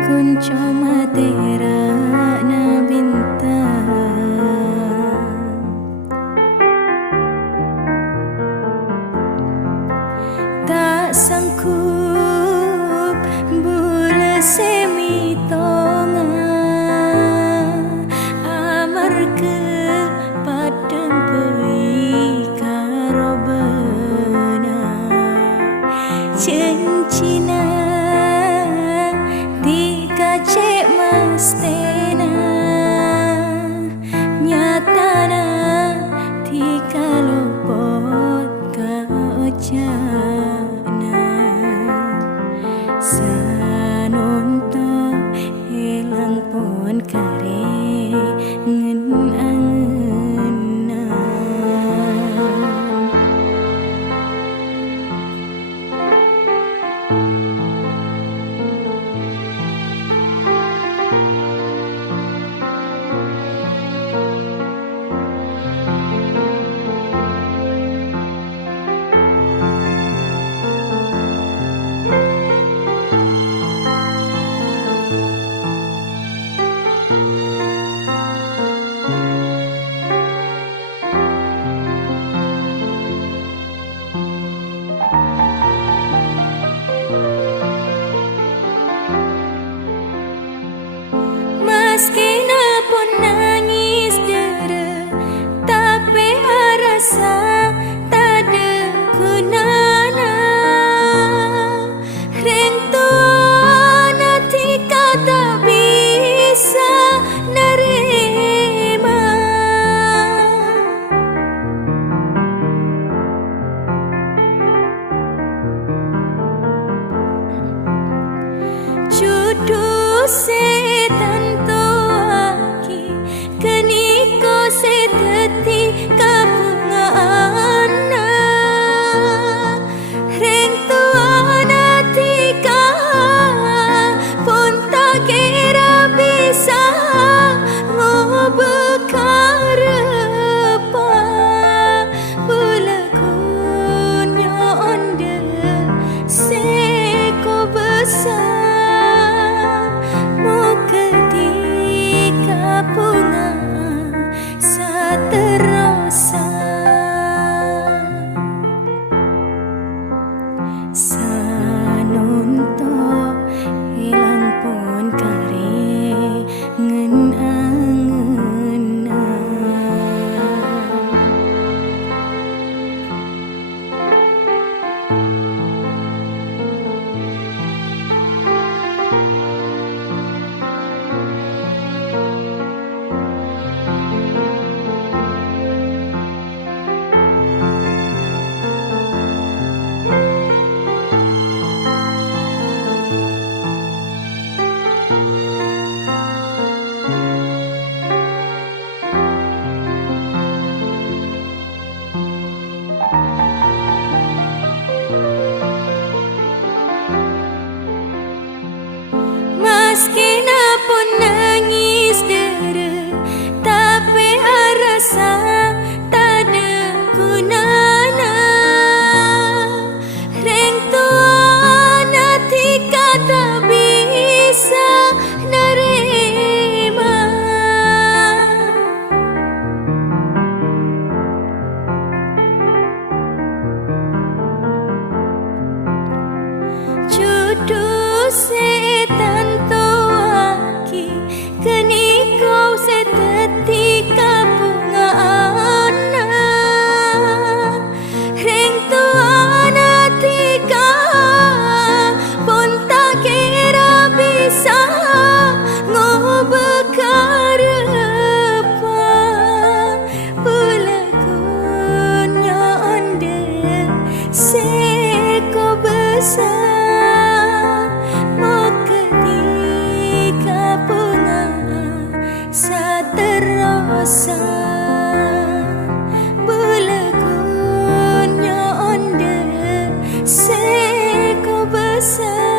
kunco matera na bintang tak sanggup bula semi tonga amar ke padang pei karobana cincina di kacek mastena nyatana di kalopot ka ojana sanonto hilang pon kare ngen angenan. Meski pun nangis dera, tapi rasa tak ada gunanya. Ring tua nanti kata bisa nerima. Jodoh setan keniko seteti kabungaana ring tuana tika pun tak kira bisa ngobekarapa bulakunyo onde seko besar bunga saterosa sanonto hilang pun kare ngen angenan. Meski pun nangis dera, tapi rasa tak ada gunanya. Ring tua nanti kata bisa nerima. Jodoh setan keniko seteti kabungaana ring tuana tika pun tak kira bisa ngobekarapa bulakunyo onde seko besar saterosa bulakunyo onde seko besar.